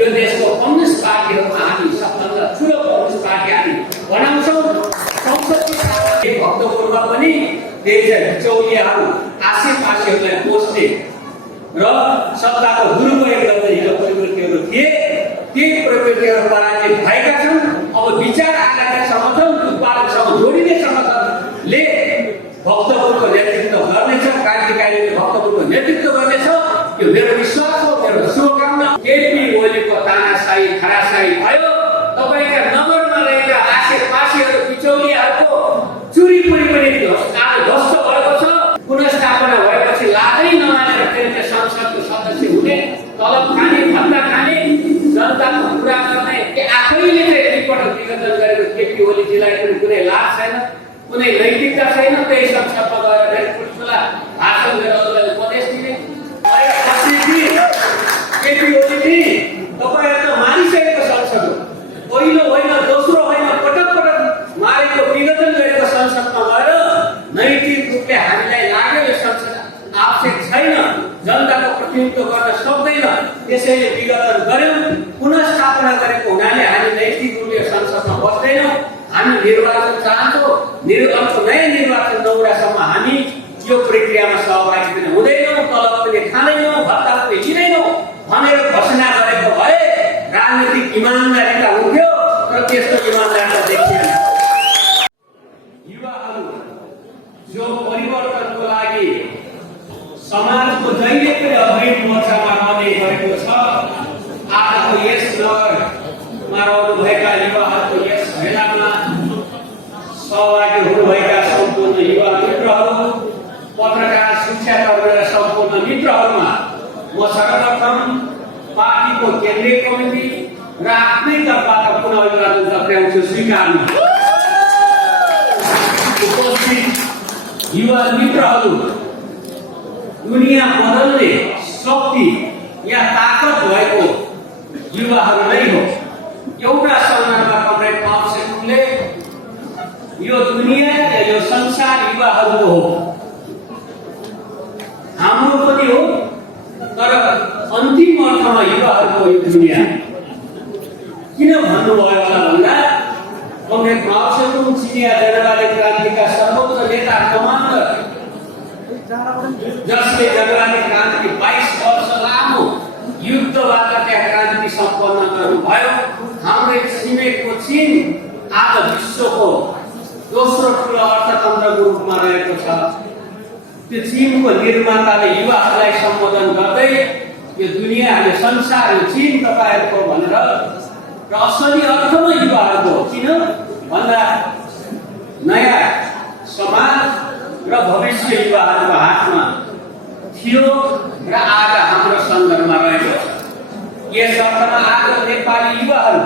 यो देशको कम्युनिस्ट पार्टीहरूमा हामी सबभन्दा ठुलो कम्युनिस्ट पार्टी हामी बनाउँछौँ। संसदीय भक्तपुरमा पनि त्यही बिचौलियाहरू आसेपासेहरूलाई पोस्ने र सत्ताको दुरुपयोग गर्ने हिजो प्रवृत्तिहरू थिए, ती प्रवृत्तिहरू पराजित भएका छन्। अब विचार आधारित संगठन, उत्पादकसँग जोडिने संगठनले भक्तपुरको नेतृत्व गर्नेछ, क्रान्तिकारीले भक्तपुरको नेतृत्व गर्नेछ। यो मेरो विश्वास हो, मेरो शुभकामना। केपी ओलीको तानाशाही खराशाही भयो। तपाईँका नगरमा रहेका आसेपासेहरू बिचौलियाहरूको चुरीपुरी पनि ध्वस्त भएको छ। पुनर्स्थापना भएपछि लादै नमानेर फेरि संसदको सदस्य हुने, तलब खाने, भत्ता खाने, जनताको कुरा गर्ने, आफैले चाहिँ एकपटक विघटन गरेको केपी ओलीजीलाई पनि कुनै लाभ छैन, कुनै नैतिकता छैन। त्यही संसदमा गएर ठुल्ठुला भाषण गरेर अरूलाई उपदेश दिने। केपी ओलीजी तपाईँहरू त मानिसकेको संसद हो, पहिलो होइन, दोस्रो होइन, पटक पटक मारेको विघटन गरेको संसदमा गएर नैतिक रूपले हामीलाई लाग्यो यो संसद आवश्यक छैन, जनताको प्रतिनिधित्व गर्न सक्दैन, त्यसैले विघटन गर्यौँ। पुनर्स्थापना गरेको हुनाले हामी नैतिक रूपले संसदमा बस्दैनौँ। हामी निर्वाचन चाहन्छौँ। नयाँ निर्वाचन नहुँदासम्म हामी यो प्रक्रियामा सहभागी पनि हुँदैनौँ, तलब पनि खाँदैनौँ, भत्ता पनि लिँदैनौँ भनेर घोषणा गरेको भए राजनीतिक इमानदारिता हुन्थ्यो, तर त्यस्तो इमानदारिता देखिएन। युवाहरू जो परिवर्तनको लागि समाजको जहिले पनि अग्रिम मोर्चामा रहने गरेको छ, आजको यस नगरमा रहनुभएका युवाहरूको यस भेलामा सहभागी हुनुभएका सम्पूर्ण युवा मित्रहरू, पत्रकार शिक्षाकर्मी र सम्पूर्ण मित्रहरूमा म सर्वप्रथम पार्टीको केन्द्रीय कमिटी र आफ्नै तर्फबाट पुनः अभिवादन टक्राउँछु स्वीकार्नु। उपस्थित युवा मित्रहरू, दुनियाँ बदल्ने शक्ति या ताकत भएको युवाहरू नै हो। एउटा सन्दर्भमा कमरेड माओ सेतुङले यो दुनियाँ यो संसार युवाहरूको हो, हाम्रो पनि हो, तर अन्तिम अर्थमा युवाहरूको यो दुनियाँ। किन भन्नुभयो होला भन्दा कमरेड माओ सेतुङ चिनिया जनवादी क्रान्तिका सर्वोच्च नेता कमान्डर, जसले जनवादी क्रान्ति 22 वर्ष लामो युद्धबाट त्यहाँ क्रान्ति सम्पन्न गर्नुभयो। हाम्रै छिमेकको चीन आज विश्वको दोस्रो ठुलो अर्थतन्त्रको रूपमा रहेको छ। त्यो चीनको निर्माताले युवाहरूलाई सम्बोधन गर्दै यो दुनियाँ, यो संसार, यो चीन तपाईँहरूको भनेर, र असली अर्थमा युवाहरूको, किन भन्दा नयाँ समाज र भविष्य युवाहरूको हातमा थियो र आज हाम्रो सन्दर्भमा रहेको छ। यस अर्थमा आज नेपाली युवाहरू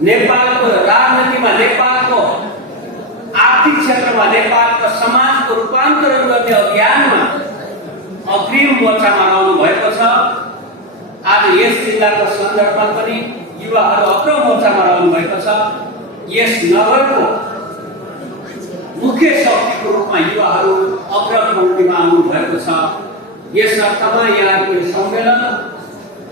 नेपालको राजनीतिमा, नेपालको आर्थिक क्षेत्रमा, नेपालको समाजको रूपान्तरण गर्ने अभियानमा अग्रिम मोर्चामा रहनु भएको छ। आज यस जिल्लाको सन्दर्भमा पनि युवाहरू अग्र मोर्चामा रहनु भएको छ। यस नगरको मुख्य शक्तिको रूपमा युवाहरू अग्र पंक्तिमा आउनु भएको छ। यस अर्थमा यहाँको सम्मेलन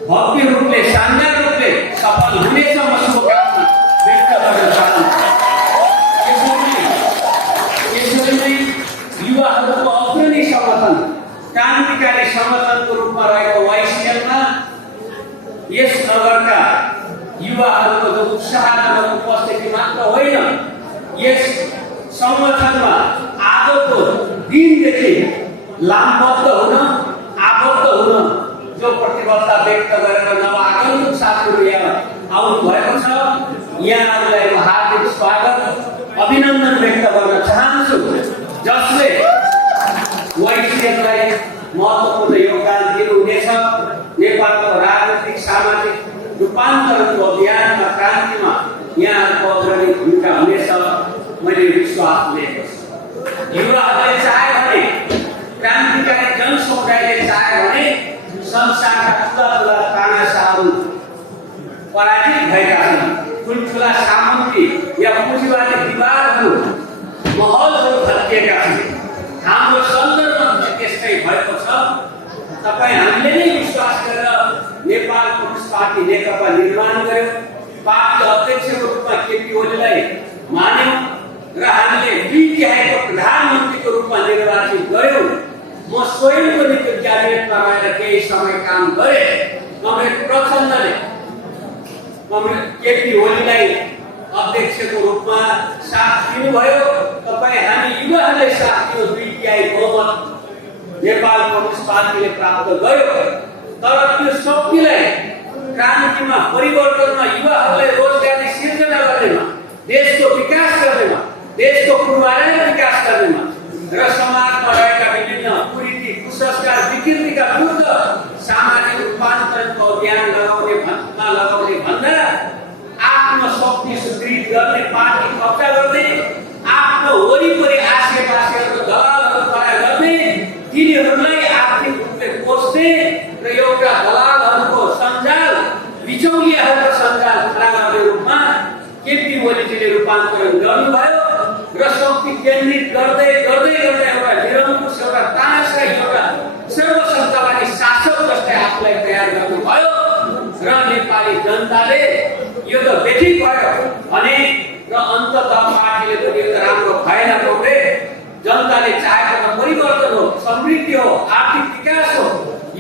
भव्य रूपले, शानदार रूपले सफल हुनेछ, म शुभकामना व्यक्त गर्न चाहन्छु। यसरी नै युवाहरूको अग्रणी संगठन, क्रान्तिकारी संगठनको रूपमा रहेको वाइसिएलमा यस नगरका युवाहरूको जो उत्साहजनक उपस्थिति मात्र होइन, यस संगठनमा आजको दिनदेखि लामबद्ध हुन, आबद्ध हुन जो प्रतिबद्धता व्यक्त गरेर नवआगन्तुक साथीहरू यहाँ आउनु भएको छ, यहाँहरूलाई म हार्दिक स्वागत, अभिनन्दन व्यक्त गर्न चाहन्छु, जसले वाइसिएललाई महत्त्वपूर्ण योगदान दिनुहुनेछ। नेपालको राजनीतिक सामाजिक रूपान्तरणको अभियानमा, क्रान्तिमा यहाँहरूको अग्रणी भूमिका हुनेछ, मैले विश्वास लिएको छु। युवाहरूले चाहे भने, क्रान्तिकारी जनसमुदायले चाहे भने संसारका ठुला तानाशाहहरू पराजित भएका छन्। ठुल्ठुला सामन्ती या पुँजीवादी विवादहरू, महलहरू भत्किएका छन्। हाम्रो सन्दर्भमा त्यस्तै भएको छ। तपाईँ हामीले नै विश्वास गरेर नेपाल पुलिस पार्टी नेकपा निर्माण गर्यो, पार्टी अध्यक्षको रूपमा केपी ओलीलाई मान्यौं र हामीले 2/3 प्रधानमन्त्रीको रूपमा निर्वाचित गर्यौं। म स्वयं पनि त्यो क्याबिनेटमा रहेर केही समय काम गरे। कमरेड प्रचण्डले केपी ओलीलाई अध्यक्षको रूपमा साथ दिनुभयो। तपाईँ हामी युवाहरूले साथ दियो। 2/3 बहुमत नेपाल कम्युनिस्ट पार्टीले प्राप्त गर्यो। तर त्यो शक्तिलाई क्रान्तिमा, परिवर्तनमा, युवाहरूलाई रोजगारी सिर्जना गर्नेमा, देशको विकास गर्नेमा, देशको पूर्वाधार विकास गर्नेमा र समाजमा रहेका विभिन्न कुरीति, कुसंस्कार, विकृतिका विरुद्ध सामाजिक रूपान्तरणको अभियान लगाउने भन्दा आफ्नो शक्ति सुदृढ गर्ने, पार्टी कब्जा गर्ने, आफ्नो वरिपरि आसेपासेको दलालहरू खडा गर्ने, तिनीहरूलाई आर्थिक रूपले पोस्ने र एउटा दलालहरूको सञ्जाल, बिचौलियाहरूको सञ्जाल खडा गर्ने रूपमा केपी ओलीजीले रूपान्तरण गर्नुभयो र शक्ति केन्द्रित गर्दै गर्दै गर्दै एउटा निरङ्कुश, एउटा तानाशाही, एउटा सर्वसत्तावादी शासक जस्तै आफूलाई तयार गर्नुभयो र नेपाली जनताले यो त बेठिक भयो भने र अन्ततः पार्टीले पनि यो त राम्रो भएन। कमरेड, जनताले चाहेको त परिवर्तन हो, समृद्धि हो, आर्थिक विकास हो,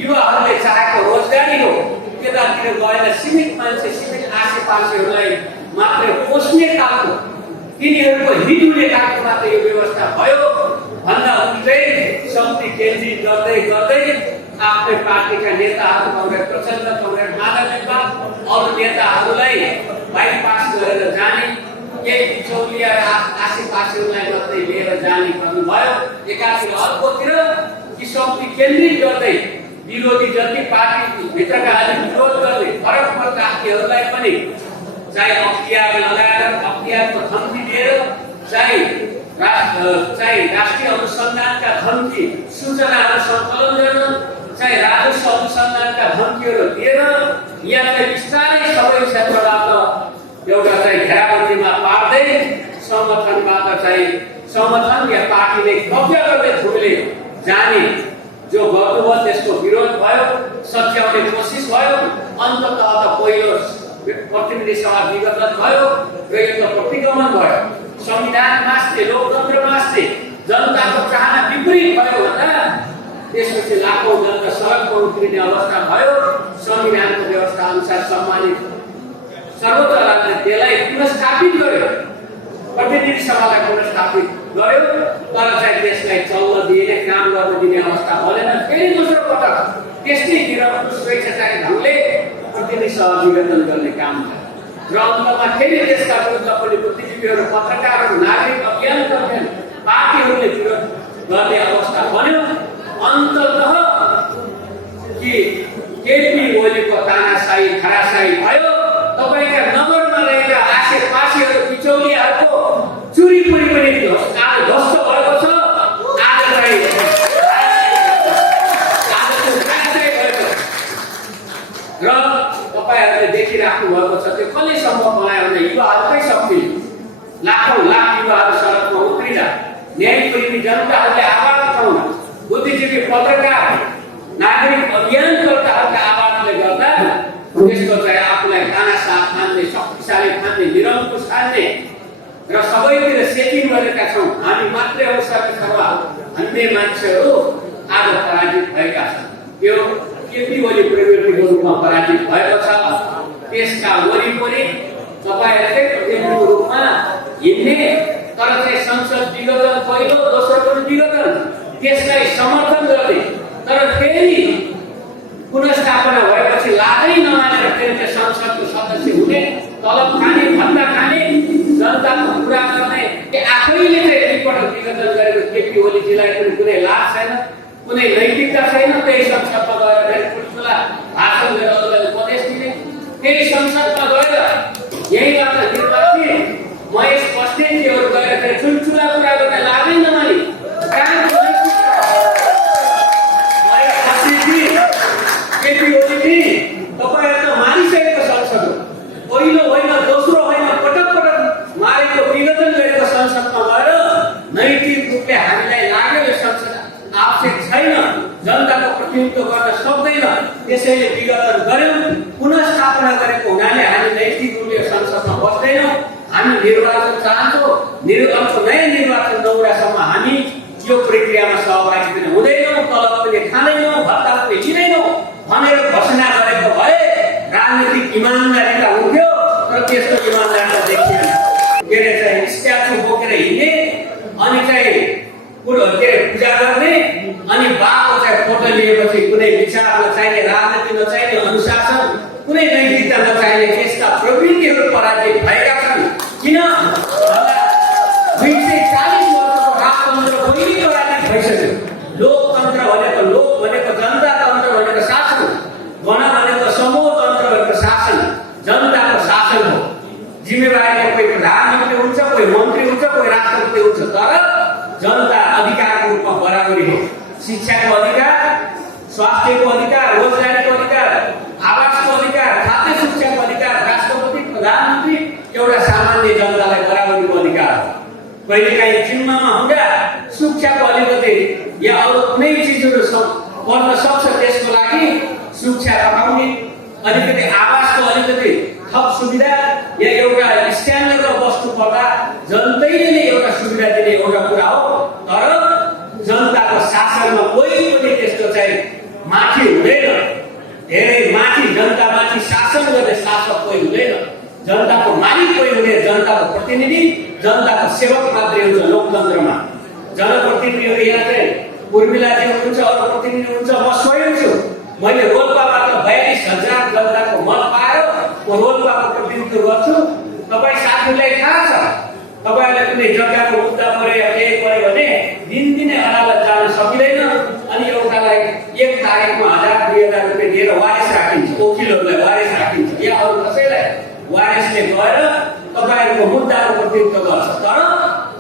युवाहरूले चाहेको रोजगारी हो। त्यतातिर गएर सीमित मान्छे, सीमित आसेपासेहरूलाई मात्र पोस्ने खालको, तिनीहरूको हित हुने खालको मात्र यो व्यवस्था भयो भन्दा उल्टै शक्ति केन्द्रित गर्दै गर्दै आफ्नै पार्टीका नेताहरू, कमरेड प्रचण्ड, कमरेड माधव नेपाल, अरू नेताहरूलाई बाइपास गरेर जाने, केही बिचौलिया आसेपासेहरूलाई मात्रै लिएर जाने गर्नुभयो। एकातिर अर्कोतिर कि शक्ति केन्द्रित गर्दै विरोधी जति पार्टी भित्रका विरोध गर्ने फरक फरक जातिहरूलाई पनि चाहे अख्तियार लगाएर, अख्तियारको धम्की दिएर, चाहे राष्ट्रिय अनुसन्धानका धम्की, सूचनाहरू सङ्कलन गर्न, चाहे राजस्व अनुसन्धानका धम्कीहरू दिएर यहाँलाई बिस्तारै सबै क्षेत्रबाट एउटा चाहिँ घेराबन्दीमा पार्दै संगठन या पार्टीले कब्जा गर्दै थुप्रै जाने जो गर्नुभयो त्यसको विरोध भयो, सच्याउने कोसिस भयो। अन्ततः त पहिलो प्रतिनिधि सभा विघटन भयो र यो प्रतिगमन भयो। संविधान मास्ने, लोकतन्त्र मास्ने, जनताको चाहना विपरीत भयो भन्दा त्यसपछि लाखौं जनता सडकमा उत्रिने अवस्था भयो। संविधानको व्यवस्था अनुसार सम्मानित सर्वोच्च अदालतले त्यसलाई पुनर्स्थापित गर्यो, प्रतिनिधि सभालाई पुनर्स्थापित गर्यो, तर चाहिँ त्यसलाई चल्न दिने, काम गर्न दिने अवस्था बनेन। फेरि दोस्रो पटक त्यस्तै निरङ्कुश स्वेच्छाचारी ढङ्गले प्रतिनिधि सभा विघटन गर्ने काम भयो र अन्तमा फेरि त्यसका विरुद्ध पनि बुद्धिजीवीहरू, पत्रकारहरू, नागरिक अभियान गर्ने पार्टीहरूले विरोध गर्ने अवस्था बन्यो। अन्ततः कि केपी ओलीको तानाशाही, खराशाही भयो। तपाईँका नगरमा रहेका आसेपासेहरू, बिचौलियाहरूको चुरीपुरी पनि आज ध्वस्त भएको छ। आज चाहिँ र तपाईहरूले देखिराख्नु भएको छ त्यो कसले सम्भव बनायो भने युवाहरूकै शक्ति। लाखौं लाख युवाहरू सडकमा उत्रिँदा, न्यायप्रेमी जनताहरूले आवाज उठाउन, बुद्धिजीवी, पत्रकार, नागरिक अभियानकर्ताहरूका आवाजले गर्दा त्यसको चाहिँ आफूलाई तानाशाह ठान्ने, शक्तिशाली ठान्ने, निरङ्कुश ठान्ने र सबैतिर सेटिङ गरेका छौँ हामी मात्रै हो सर्वसर्वा भन्ने मान्छेहरू आज पराजित भएका छन्। यो केपी ओली प्रवृत्तिको रूपमा पराजित भएको छ। त्यसका वरिपरि तपाईँहरूले प्रतिनिधिको रूपमा हिँड्ने, तर चाहिँ संसद विघटन पहिलो, दोस्रो पनि विघटन, त्यसलाई समर्थन गर्ने, तर फेरि पुनर्स्थापना भएपछि लादै नमानेर फेरि संसदको सदस्य हुने, तलब खाने, भत्ता खाने, जनताको कुरा गर्ने, आफैले चाहिँ एकपटक विघटन गरेको केपी ओलीजीलाई पनि कुनै लाभ छैन, कुनै नैतिकता छैन। त्यही संसदमा गएर ठुल्ठुला भाषण गरेर अरूलाई उपदेश दिने, त्यही संसदमा गएर यहीँबाट निर्वाचित महेश बस्नेतजीहरू गएर फेरि ठुल्ठुला कुरा गर्ने, लाभै नमाने केपी ओलीजी तपाईँहरू त मारिसकेको संसद हो। पहिलो होइन, दोस्रो होइन, पटक पटक मारेको, विघटन गरेको संसदमा गएर नैतिक रूपले हामीलाई लाग्यो यो संसद आवश्यक छैन, जनताको प्रतिनिधित्व गर्न सक्दैन, त्यसैले विघटन गर्यौं, पुनर्स्थापना वादा गरेको हुनाले हामी नैतिक रूपले संसदमा बस्दैनौँ। हामी निर्वाचन चाहन्छौँ। नयाँ निर्वाचन नहुँदासम्म हामी यो प्रक्रियामा सहभागी पनि हुँदैनौँ, तलब पनि खाँदैनौँ, भत्ता पनि लिँदैनौँ भनेर घोषणा गरेको भए राजनीतिक इमान्दारिता हुन्थ्यो। तर त्यस्तो इमान्दारिता देखिएन। के अरे चाहिँ स्ट्याचु बोकेर हिँड्ने अनि चाहिँ पूजा गर्ने अनि बाको चाहिँ फोटो लिएपछि कुनै विचार नचाहिने, राजनीति नचाहिने, अनुशासन कुनै नैतिकता नचाहिने त्यस्ता प्रवृत्तिहरू पराजित भएका छन्। किन 240 वर्षको राजतन्त्र पहिलो पराजित भइसक्यो। लोकतन्त्र भनेको लोक भनेको जनता, तन्त्र भनेको शासन, गण भनेको समूह, तन्त्र भनेको शासन, जनताको शासन हो। जिम्मेवारीमा कोही प्रधानमन्त्री हुन्छ, कोही मन्त्री हुन्छ, कोही राष्ट्रपति हुन्छ, तर जनता अधिकारको रूपमा बराबरी हो। शिक्षाको अधिकार, स्वास्थ्यको अधिकार, रोजगारीको अधिकार, आवासको अधिकार, खाद्य सुरक्षाको अधिकार, राष्ट्रपति प्रधानमन्त्री एउटा सामान्य जनतालाई बराबरीको अधिकार हो। कहिलेकाहीँ जिम्मामा हुँदा शिक्षाको अलिकति या अरू कुनै चिजहरू पर्न सक्छ, त्यसको लागि शिक्षा घटाउने, अलिकति आवासको अलिकति थप सुविधा या एउटा स्ट्यान्डर्डको वस्तु पर्दा जनतैले नै एउटा सुविधा दिने एउटा कुरा हो। तर जनताको शासनमा कोही पनि त्यस्तो चाहिँ माथि हुँदैन। धेरै माथि जनतामाथि शासन गर्ने शासक कोही हुँदैन। जनताको मालिक कोही हुँदैन। जनताको प्रतिनिधि, जनताको सेवक मात्रै हुन्छ लोकतन्त्रमा। जनप्रतिनिधिहरू यहाँ चाहिँ उर्मिलाजी हुनुहुन्छ, अरू प्रतिनिधि हुनुहुन्छ, म स्वयं छु। मैले रोल्पाबाट 42,000 जनताको मत पाएर म रोल्पाको प्रतिनिधित्व गर्छु। तपाईँ साथीहरूलाई थाहा छ, तपाईँहरूले कुनै जग्गाको मुद्दा पऱ्यो या केही पऱ्यो भने दिनदिनै अदालत जान सकिँदैन। अनि एउटालाई 1 तारिकमा 1000, 2000 रुपियाँ दिएर वारिस राखिन्छ, वकिलहरूलाई वारिस राखिन्छ या अरू कसैलाई वारिसले गएर तपाईँहरूको मुद्दाको प्रतिनिधित्व गर्छ। तर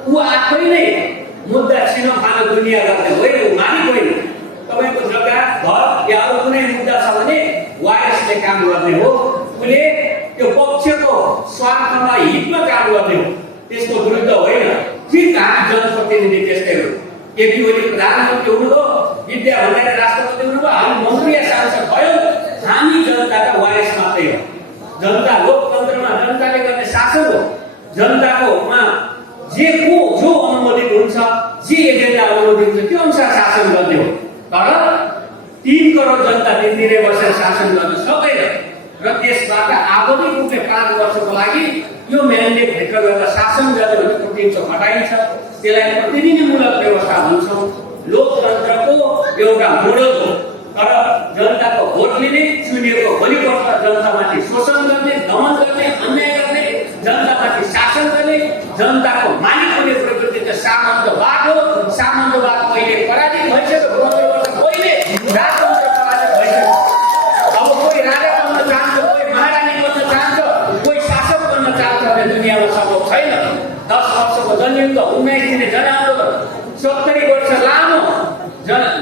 ऊ आफै नै मुद्दा छिनोफानो दुनियाँ गर्ने होइन, मालिक होइन। तपाईँको जग्गा, घर या अरू कुनै मुद्दा छ भने वारिसले काम गर्ने हो। उसले त्यो पक्षको स्वार्थमा, हितमा काम गर्ने हो, त्यसको विरुद्ध होइन। ठिक हामी जनप्रतिनिधि त्यस्तै हो। केपी ओली प्रधानमन्त्री हुनुभयो, विद्या भण्डारी राष्ट्रपति हुनुभयो, हामी मन्त्री या सांसद भयौँ, हामी जनताका वारिस मात्रै हो। जनता लोकतन्त्रमा जनताले गर्ने शासन हो। जनताकोमा जो अनुमोदित हुन्छ, जे एजेन्डा अनुमोदित हुन्छ त्यो अनुसार शासन गर्ने हो। तर 3 करोड जनता 3 वर्ष शासन गर्न सक्दैन र त्यसबाट आवधिक रूपले 5 वर्षको लागि यो म्यान्डेट भित्र गएर शासन गर्ने भने प्रतिनिधित्व घटाइन्छ। त्यसलाई प्रतिनिधिमूलक व्यवस्था भन्छौँ। लोकतन्त्रको एउटा मोडल हो। तर जनताको भोट लिने, चुनिएको भोलिपल्ट जनतामाथि शोषण गर्ने, दमन गर्ने, अन्याय गर्ने, जनतामाथि शासन गर्ने, जनताको मालिक हुने प्रवृत्ति त सामन्तवाद हो। सामन्तवाद पहिले पराजित भइसक्यो। 15 वर्ष पहिले राजतन्त्र पराजित भइसक्यो। अब कोही राजा बन्न चाहन्छ, कोही महारानी बन्न चाहन्छ, कोही शासक बन्न चाहन्छ भने दुनियाँमा सम्भव छैन। 10 वर्षको जनयुद्ध, 19 दिने जनआन्दोलन, 70 वर्ष लामो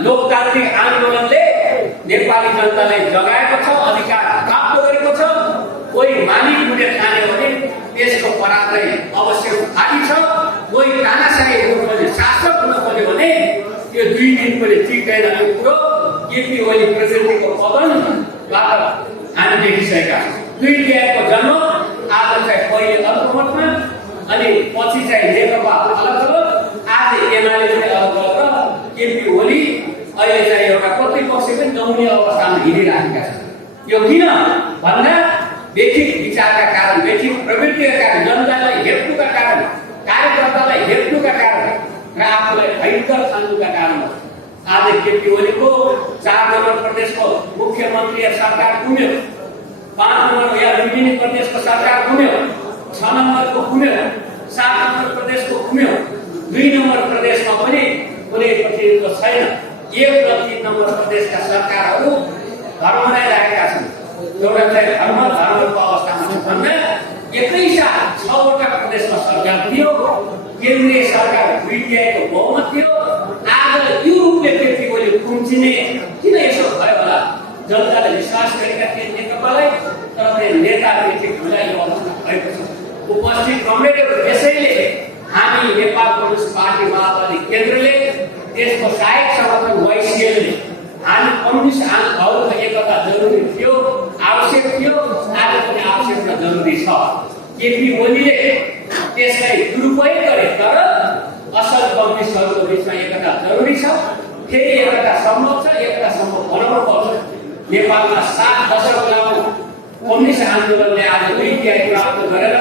लोकतान्त्रिक आन्दोलनले नेपाली जनतालाई जगाएको छ, अधिकार प्राप्त गरेको छ। कोही मालिक हुने ठान्यो भने त्यसको पराजय अवश्य खाली छ। कोही तानाशाही हुनु पर्ने, शासक हुनु पर्यो भने त्यो 2 दिन पनि टिक्दैन। यो कुरो केपी ओली प्रकृतिको पतनबाट हामी देखिसकेका छौँ। 2 ल्याएको जन्म आज चाहिँ पहिले अल्पमतमा अनि पछि चाहिँ नेकपा अलग अलग, आज एमाले पनि अलग अलग, केपी ओली अहिले चाहिँ एउटा प्रतिपक्ष पनि नहुने अवस्थामा हिँडिराखेका छन्। यो किन भन्दा व्यक्तिगत विचारका कारण, व्यक्तिगत प्रवृत्तिका कारण, जनतालाई हेप्नुका कारण, कार्यकर्तालाई हेप्नुका कारण र आफूलाई भयङ्कर ठान्नुका कारण आज केपी ओलीको 4 नम्बर प्रदेशको मुख्यमन्त्री या सरकार घुम्यो, 5 नम्बर या विभिन्न प्रदेशको सरकार घुम्यो, 6 नम्बरको घुम्यो, 7 नम्बर प्रदेशको घुम्यो। 2 नम्बर प्रदेशमा पनि कुनै प्रतिनिधित्व छैन। 1 र 3 नम्बर प्रदेशका सरकारहरू घर बनाइरहेका छन्। एउटा चाहिँ धर्मको अवस्थामा छ भन्दा एकैसाथ 6 वटा प्रदेशमा सरकार थियो। केन्द्रीय सरकार भिडिएको बहुमत थियो। आज यो रूपले केपी ओली कुम्चिने किन यसो भयो होला? जनताले विश्वास गरेका थिए नेकपालाई, तर नेताहरूले चाहिँ भुलाइयो अवस्था भएको छ। उपस्थित कमरेडहरू, यसैले हामी नेपाल कम्युनिस्ट पार्टी माओवादी केन्द्रले, त्यसको सहायक संगठन YCL ले हामी कम्युनिस्ट आन्दोलनको एकता जरुरी थियो, आवश्यक आवश्यक थियो, आज पनि आवश्यक र जरुरी छ। केपी ओलीले त्यसलाई दुरुपयोग गरे, तर असल कम्युनिस्टहरूको बिचमा एकता जरुरी छ। फेरि एकता सम्भव छ, एकता सम्भव बनाउनु पर्छ। नेपालमा 7 दशक लामो कम्युनिस्ट आन्दोलनले आज इतिहास प्राप्त गरेर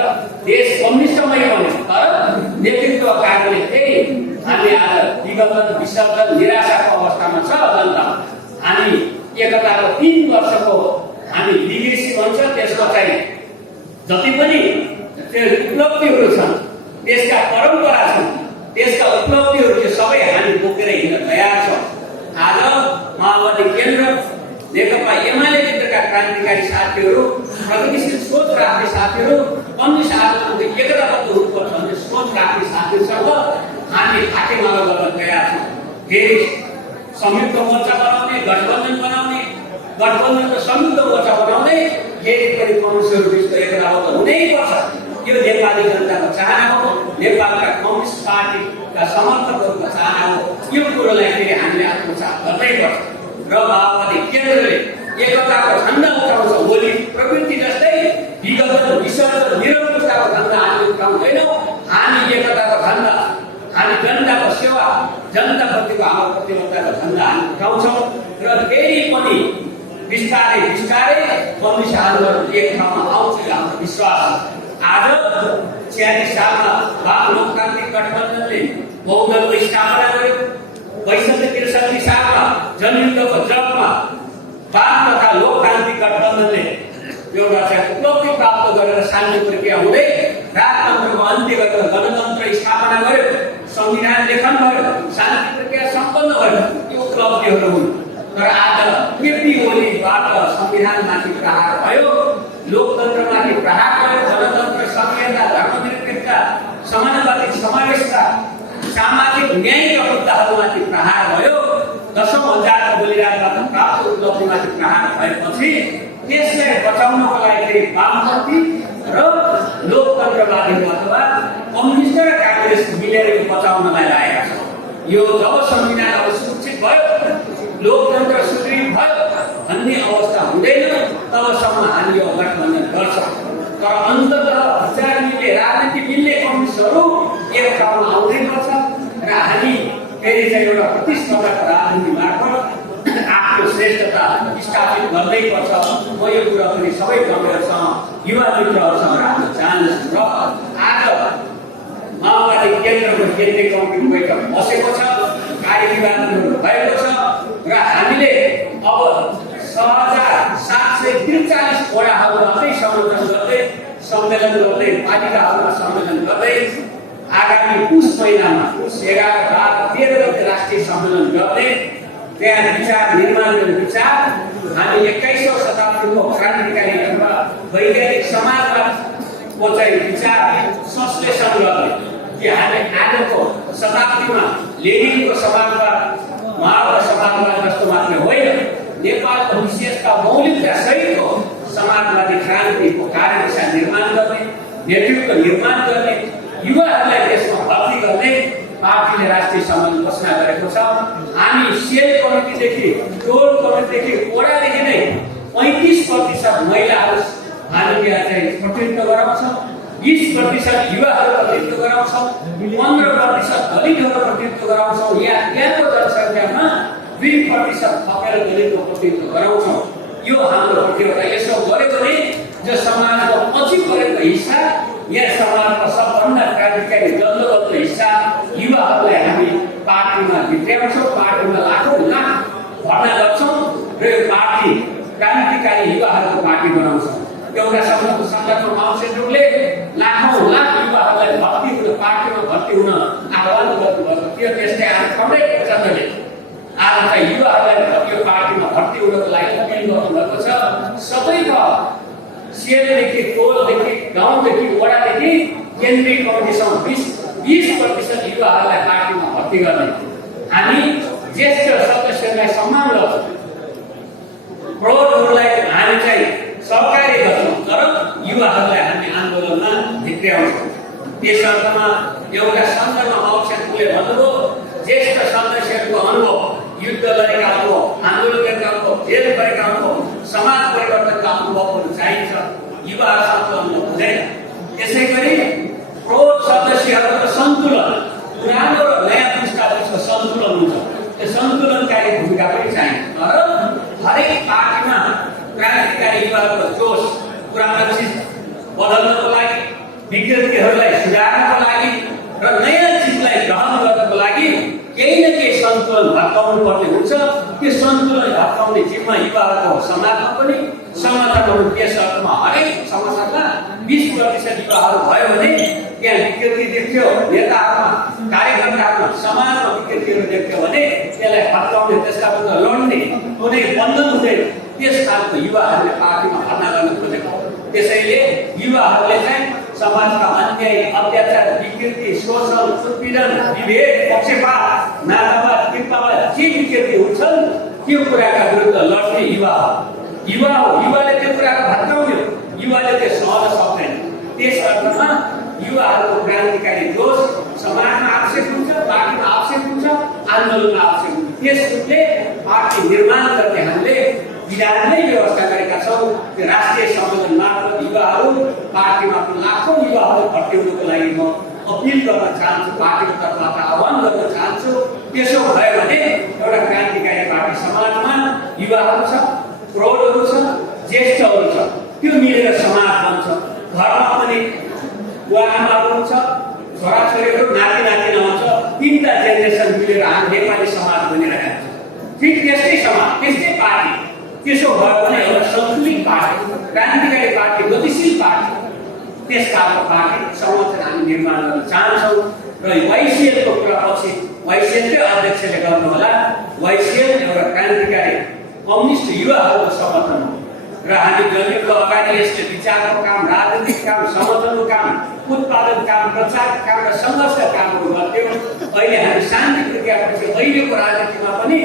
देश कम्युनिस्टमय बन्यो, तर नेतृत्व कारणले फेरि हामी आज विगत विसर्जन निराशाको अवस्थामा छ जनता। हामी एकताको 3 वर्षको हामी लिगेसी भन्छ, त्यसको चाहिँ जति पनि उपलब्धिहरू छन्, त्यसका परम्परा छन्, त्यसका उपलब्धिहरू चाहिँ सबै हामी बोकेर हिँड्न तयार छौँ। आज माओवादी केन्द्र, नेकपा एमाले केन्द्रका क्रान्तिकारी साथीहरू, प्रगतिशील सोच राख्ने साथीहरू, कम्युनिस्ट आन्दोलनको एकताबद्ध हुनुपर्छ भन्ने सोच राख्ने साथीहरूसँग हामी हातेमालो गर्न तयार छौँ। फेरि संयुक्त मोर्चा बनाउने, गठबन्धन बनाउने, गठबन्धन र संयुक्त मोर्चा बनाउँदै फेरि पनि कम्युनिस्टहरू बिचको एकताबद्ध हुनैपर्छ। यो नेपाली जनताको चाहना हो, नेपालका कम्युनिस्ट पार्टीका समर्थकहरूको चाहना हो। यो कुरोलाई फेरि हामीले आत्मसात गर्नैपर्छ। र माओवादी केन्द्रले एकताको झण्डा उठाउँछ। ओली प्रवृत्ति जस्तै विगत विसर्जन निरङ्कुशताको झण्डा हामी उठाउँदैनौँ। हामी एकताको झण्डा, हामी जनताको सेवा, जनताप्रतिको हाम्रो प्रतिबद्धताको झण्डा हामी उठाउँछौँ। र फेरि पनि बिस्तारै बिस्तारै कम्युनिस्ट आन्दोलन एक ठाउँमा आउँछ हाम्रो विश्वास। आज 46 सालमा वाम लोकतान्त्रिक गठबन्धनले बहुदलको स्थापना गर्यो। 62-63 सालमा जनयुद्धको जगमा वाम तथा लोकतान्त्रिक गठबन्धनले एउटा चाहिँ उपलब्धि प्राप्त गरेर शान्ति प्रक्रिया हुँदै राजतन्त्रको अन्त्य गरेर गणतन्त्र स्थापना गर्यो, संविधान लेखन भयो, शान्ति प्रक्रिया सम्पन्न भयो। यो उपलब्धिहरू हुन्। तर आज केपी ओलीबाट संविधानमाथि प्रहार भयो, लोकतन्त्रमाथि प्रहार भयो, गणतन्त्र, संहिता, धर्मनिरपेक्षता, समानुपातिक समावेशता, सामाजिक न्यायका मुद्दाहरूमाथि प्रहार भयो। 10,000 बलिदानबाट प्राप्त उपलब्धिमाथि प्रहार भएपछि त्यसलाई बचाउनको लागि फेरि वामपन्थी र लोकतन्त्रवादीहरू अथवा कम्युनिस्ट र काङ्ग्रेस मिलेर बचाउनलाई लागेका छन्। यो जब संविधान अब सुरक्षित भयो, लोकतन्त्र सुदृढ भयो भन्ने अवस्था हुँदैन, तबसम्म हामी यो गठबन्धन गर्छौँ। तर अन्ततः विचार मिल्ने, राजनीति मिल्ने कम्युनिस्टहरू एक ठाउँमा आउँदैपर्छ र हामी फेरि चाहिँ एउटा प्रतिस्पर्धाको राजनीति मार्फत आफ्नो श्रेष्ठता स्थापित गर्दैपर्छ। म यो कुरा पनि सबै कङ्ग्रेससँग, युवा मित्रहरूसँग राख्न चाहन्छु। र आज माओवादी केन्द्रको केन्द्रीय कमिटी बैठक बसेको छ, कार्यविभागहरू भएको छ र हामीले अब 6,743 वडाहरूलाई सम्बोधन गर्दै, सम्मेलन गर्दै, पालिकाहरूमा सम्मेलन गर्दै आगामी पुस महिनामा, पुस 11, 12, 13 गते राष्ट्रिय सम्मेलन गर्दै त्यहाँ विचार निर्माण गर्ने विचार हामी 21औं शताब्दीको क्रान्तिकारी अथवा वैज्ञानिक समाजको चाहिँ विचार संश्लेषण गर्ने कि हामी आजको शताब्दीमा लेनिनको समाजवाद, माओवादी समाजवाद जस्तो मात्रै होइन, नेपालको विशेषता मौलिकता सहितको समाजवादी क्रान्तिको कार्यदिशा निर्माण गर्ने, नेतृत्व निर्माण गर्ने, युवाहरूलाई त्यसमा भर्ती गर्ने पार्टीले राष्ट्रिय सम्मेलन घोषणा गरेको छ। हामी सेल कमिटीदेखि, टोल कमिटीदेखि, वडादेखि नै 35% महिलाहरू हामी त्यहाँ चाहिँ प्रतिनिधित्व गराउँछौँ, 20% युवाहरू प्रतिनिधित्व गराउँछौँ, 15% दलितहरू प्रतिनिधित्व गराउँछौँ। यहाँको जनसङ्ख्यामा 2% थपेर दलितको प्रतिनिधित्व गराउँछौँ। यो हाम्रो प्रतिबद्धता। यसो गर्यो भने जो समाजको पछि परेको हिस्सा, यहाँ समाजको सबभन्दा क्रान्तिकारी जल्दोबल्दो हिस्सा युवाहरूलाई हामी पार्टीमा भित्र्याउँछौँ, पार्टीमा लाखौँ लाख भर्ना गर्छौँ र यो पार्टी क्रान्तिकारी युवाहरूको पार्टी बनाउँछौँ। एउटा संगठन माओवादीले लाखौँ लाख युवाहरूलाई पार्टीमा भर्ती हुन आह्वान गर्नुभएको थियो। त्यस्तै आज थोरै प्रचण्डले आज चाहिँ युवाहरूलाई यो पार्टीमा भर्ती हुनको लागि अपिल गर्नुभएको छ। सबैको सेलदेखि, टोलदेखि, गाउँदेखि, वडादेखि केन्द्रीय कमिटीसम्म 20% युवाहरूलाई पार्टीमा भर्ती गर्ने। हामी ज्येष्ठ सदस्यहरूलाई सम्मान गर्छौँ, प्रौढहरूलाई हामी चाहिँ सहकारी गर्छौँ, तर युवाहरूलाई हामी आन्दोलनमा भित्र्याउँछौँ। त्यस अर्थमा एउटा सन्दर्भमा माओवादीले भन्नुभयो, ज्येष्ठ सदस्यहरूको अनुभव, युद्ध गरेका अनुभव, आन्दोलन गरेका अनुभव, जेल गरेका अनुभव, समाज परिवर्तनका अनुभवहरू चाहिन्छ, युवाहरूसँग हुँदैन। यसै गरी प्रौढ सदस्यहरूको सन्तुलन, पुरानो र नयाँ पुस्ताको सन्तुलन हुन्छ, त्यो सन्तुलनकारी भूमिका पनि चाहिन्छ। तर हरेक पार्टीमा क्रान्तिकारी युवाहरूको जोस, पुरानो चिज बदल्नको लागि, विकृतिहरूलाई सुधार्नको लागि र नयाँ चिजलाई ग्रहण गर्नको लागि केही न केही सन्तुलन भत्काउनु पर्ने हुन्छ। त्यो सन्तुलन भत्काउने जिम्मा युवाहरूको हो। समाजमा पनि संगठनहरू त्यस अर्थमा हरेक संगठनमा 20% युवाहरू भयो भने त्यहाँ विकृति देख्थ्यो, नेताहरूमा, कार्यकर्ताहरूमा समाजमा विकृतिहरू देख्थ्यो भने त्यसलाई भत्काउने, त्यसका विरुद्ध लड्ने कुनै बन्धन हुँदैन। त्यस खालको युवाहरूले पार्टीमा भर्ना गर्न खोजेको। त्यसैले युवाहरूले चाहिँ समाजका अन्याय, अत्याचार, विकृति, शोषण, उत्पीडन, विभेद, पक्षपात, नातावाद, कृपावाद जे विकृति हुन्छन् त्यो कुराका विरुद्ध लड्ने युवा हो। युवाले त्यो कुराको भत्काउने, युवाले त्यो सहन सक्दैन। त्यस अर्थमा युवाहरूको क्रान्तिकारी जोस समाजमा आवश्यक हुन्छ, पार्टीमा आवश्यक हुन्छ, आन्दोलनमा आवश्यक हुन्छ। त्यसले पार्टी निर्माण गर्ने हामीले विधानमै व्यवस्था गरेका छौँ। त्यो राष्ट्रिय सम्मेलन मार्फत युवाहरू पार्टीमा लाखौँ युवाहरू भट्ट्याउनको लागि म अपिल गर्न चाहन्छु, पार्टीको तर्फबाट आह्वान गर्न चाहन्छु। त्यसो भयो भने एउटा क्रान्तिकारी पार्टी समाजमा युवाहरू छ, प्रौढहरू छ, ज्येष्ठहरू छ, त्यो मिलेर समाज बन्छ। घरमा पनि बुवा आमाहरू हुन्छ, छोराछोरीहरू, नाति नातिना हुन्छ, 3टा जेनेरेसन मिलेर हामी नेपाली समाज बनिरहेका छौँ। ठिक त्यस्तै समाज, त्यस्तै पार्टी। त्यसो भयो भने एउटा सन्तुलित पार्टी, क्रान्तिकारी पार्टी, गतिशील पार्टी, त्यस खालको पार्टी संगठन हामी निर्माण गर्न चाहन्छौँ। र वाइसिएलको कुरा पछि वाइसिएलकै अध्यक्षले गर्नुहोला। वाइसिएल एउटा क्रान्तिकारी कम्युनिस्ट युवाहरूको संगठन हो र हामी जन्मेको अगाडि यसले विचारको काम, राजनीतिक काम, समर्थनको काम, उत्पादन काम, प्रचारको काम र सङ्घर्षका कामहरू गर्थ्यौँ। अहिले हामी शान्ति प्रक्रियापछि अहिलेको राजनीतिमा पनि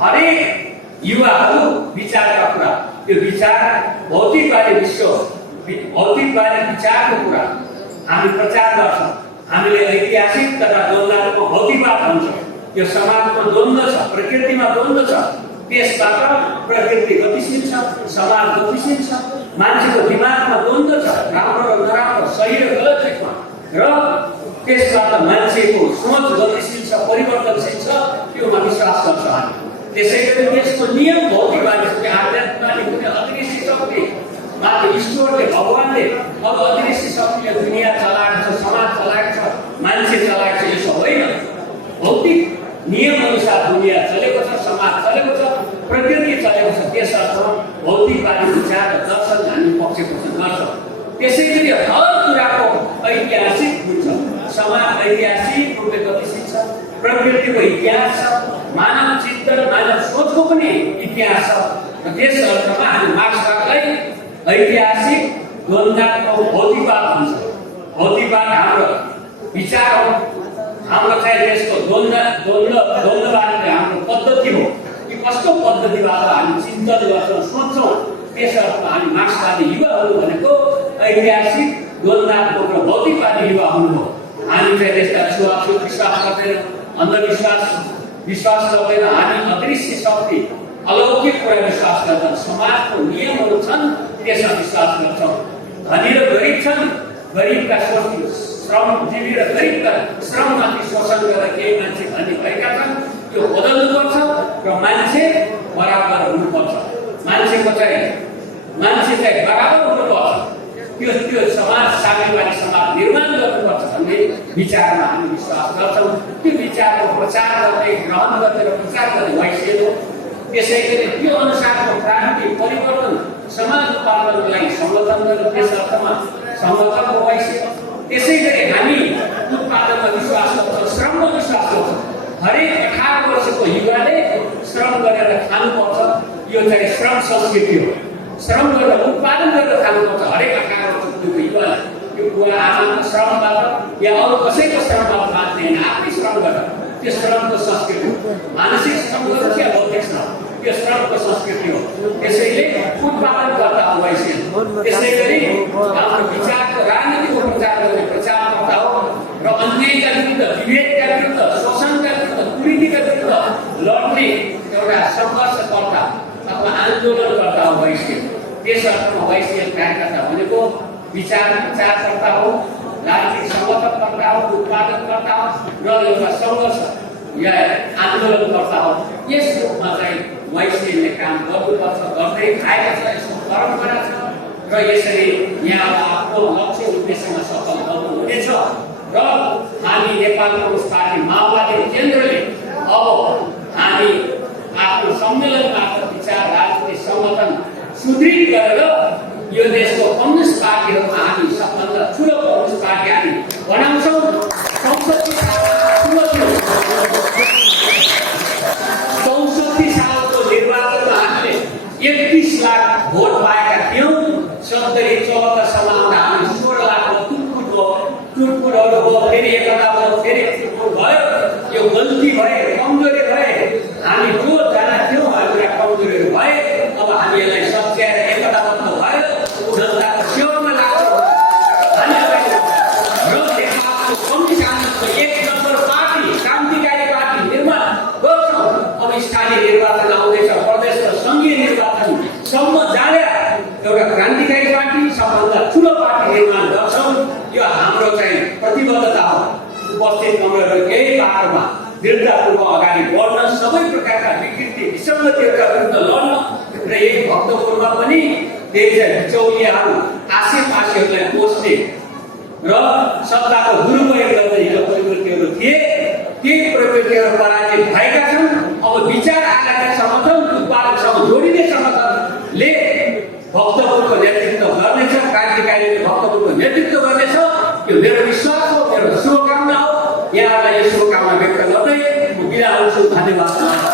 हरेक युवाहरू विचारका कुरा, त्यो विचार भौतिकवादी विश्व, भौतिकवादी विचारको कुरा हामी प्रचार गर्छौँ। हामीले ऐतिहासिक तथा द्वन्द्वात्मक भौतिकवाद भन्छौँ। यो समाजमा द्वन्द्व छ, प्रकृतिमा द्वन्द्व छ। त्यसबाट प्रकृति गतिशील छ, समाज गतिशील छ, मान्छेको दिमागमा द्वन्द्व छ, राम्रो र नराम्रो, सही र गलतमा, र त्यसबाट मान्छेको सोच गतिशील छ, परिवर्तनशील छ। त्योमा विश्वास गर्छ हामी। त्यसै गरी त्यसको नियम भौतिकवादी छ, आध्यात्मिकवादी कुनै अदृश्य शक्ति, माथि ईश्वरले, भगवानले अब अदृश्य शक्तिले दुनियाँ चलाएको छ, समाज चलाएको छ, मान्छे चलाएको छ। यसो होइन। भौतिक नियम अनुसार दुनियाँ चलेको छ, समाज चलेको छ, प्रकृति चलेको छ। त्यस अर्थमा भौतिकवादी विचार र दर्शन हामी पक्षपोषण गर्छौँ। त्यसै गरी हर कुराको ऐतिहासिक हुन्छ। समाज ऐतिहासिक रूपले गतिशील छ, प्रकृतिको इतिहास छ, मानव चिन्तन, मानव सोचको पनि इतिहास छ। र त्यस अर्थमा हामी मार्क्सवादलाई ऐतिहासिक द्वन्द्वात्मक भौतिकवाद भन्छ। भौतिकवाद हाम्रो विचार हो, हाम्रो चाहिँ त्यसको द्वन्द्ववाद हाम्रो पद्धति हो कि कस्तो पद्धतिबाट हामी चिन्तन गर्छौँ, सोच्छौँ। त्यस अर्थमा हामी मार्क्सवादी युवाहरू भनेको ऐतिहासिक द्वन्द्वात्मक र भौतिकवादी युवा हुनु हो। हामी चाहिँ त्यसका छुवाछुत विश्वास गर्दैन, अन्धविश्वास विश्वास गर्दैन। हामी अदृश्य शक्ति, अलौकिक कुरा विश्वास गर्छौँ। समाजको नियमहरू छन्, त्यसमा विश्वास गर्छौँ। धनी र गरिब छन्, गरिबका शोषित, श्रमजीवी र गरिबका श्रममाथि शोषण गरेर केही मान्छे धनी भएका छन्। त्यो बदल्नुपर्छ र मान्छे बराबर हुनुपर्छ। मान्छे चाहिँ बराबर हुनुपर्छ। त्यो समाज साम्यवादी समाज निर्माण गर्नुपर्छ भन्ने विचारमा हामी विश्वास गर्छौँ। त्यो विचारको प्रचार गर्ने, ग्रहण गर्ने र प्रचार गर्ने वाइसिएल हो। त्यसै गरी त्यो अनुसारको क्रान्ति, परिवर्तन, समाज उत्पादनको लागि सङ्गठन गर्ने, त्यस अर्थमा सङ्गठनको वाइसिएल। त्यसै गरी हामी उत्पादनमा विश्वास गर्छौँ, श्रममा विश्वास गर्छौँ। हरेक 18 वर्षको युवाले श्रम गरेर खानुपर्छ। यो चाहिँ श्रम संस्कृति हो। श्रम गरेर, उत्पादन गरेर खानुपर्छ हरेक 18 वर्षको युवाले। यो बुवा आमाको श्रमबाट या अरू कसैको श्रमबाट बाँच्दैन, आफ्नै श्रम गरेर। त्यो श्रमको संस्कृति हो। मानसिक श्रम गर्छ या भौतिक श्रम, त्यो श्रमको संस्कृति हो। त्यसैले उत्पादनकर्ता हो वाइसिएल। त्यसै गरी हाम्रो विचारको, राजनीतिको प्रचार गर्ने प्रचारकर्ता हो र अन्यायका विरुद्ध, विभेदका विरुद्ध, शोषणका विरुद्ध, कुरीतिका विरुद्ध लड्ने एउटा सङ्घर्षकर्ता अथवा अथवा आन्दोलनकर्ता हो वैश्य। त्यस अर्थमा वैश्य कार्यकर्ता भनेको विचारकर्ता हो, राजनीतिक समर्थककर्ता हो, उत्पादककर्ता हो र एउटा सङ्घर्ष या आन्दोलनकर्ता हो। यस रूपमा चाहिँ वैश्यले काम गर्नुपर्छ, गर्दै आएको छ, यसको परम्परा छ र यसरी यहाँ आफ्नो लक्ष्य उद्देश्यमा सफल गर्नुहुनेछ र हामी नेपाल कम्युनिस्ट पार्टी माओवादी केन्द्रले अब हामी आफ्नो सम्मेलन मार्फत विचार राजनीतिक संगठन सुदृढ गरेर यो देशको कम्युनिस्ट पार्टीहरूमा हामी सबभन्दा ठुलो कम्युनिस्ट पार्टी हामी बनाउँछौँ। संसदीय सालको निर्वाचनमा हामीले 31 लाख भोट पाएका थियौँ। 70-74 सालमा हामी 16 लाखको टुटफुटहरू भयो, फेरि एकता भयो, फेरि टुटफुट भयो। यो गल्ती भए, कमजोरी भए, हामी जो जना थियौँ हाम्रा कमजोरीहरू भए। अब हामी यसलाई सच्याएर एकताबद्ध भयो, जनताको सेवामा लाग्छौँ। हामीलाई र नेपालको कम्युनिस्टको 1 नम्बर पार्टी, क्रान्तिकारी पार्टी निर्माण गर्छौँ। अब स्थानीय निर्वाचन आउँदैछ, प्रदेश र सङ्घीय निर्वाचनसम्म जाने एउटा क्रान्तिकारी पार्टी, सबभन्दा ठुलो पार्टी निर्माण गर्छौँ। यो हाम्रो चाहिँ प्रतिबद्धता हो। उपस्थित कमरेडहरू केही बाटोमा दृढतापूर्वक अगाडि बढ्न, सबै प्रकारका विकृति विसङ्गतिहरूका विरुद्ध लड्न र यही भक्तपुरमा पनि त्यही चाहिँ बिचौलियाहरू आसेपासेहरूलाई पोस्ने र सत्ताको दुरुपयोग गर्ने हिजो प्रवृत्तिहरू थिए, ती प्रवृत्तिहरू पराजित भएका छन्। अब विचार आधारित संगठन, उत्पादकसँग जोडिने संगठनले भक्तपुरको नेतृत्व गर्नेछ, क्रान्तिकारीले भक्तपुरको नेतृत्व गर्नेछ। यो मेरो विश्वास हो, मेरो शुभकामना हो। यहाँलाई यो शुभकामना व्यक्त गर्दै म बिदा हुन्छु। धन्यवाद।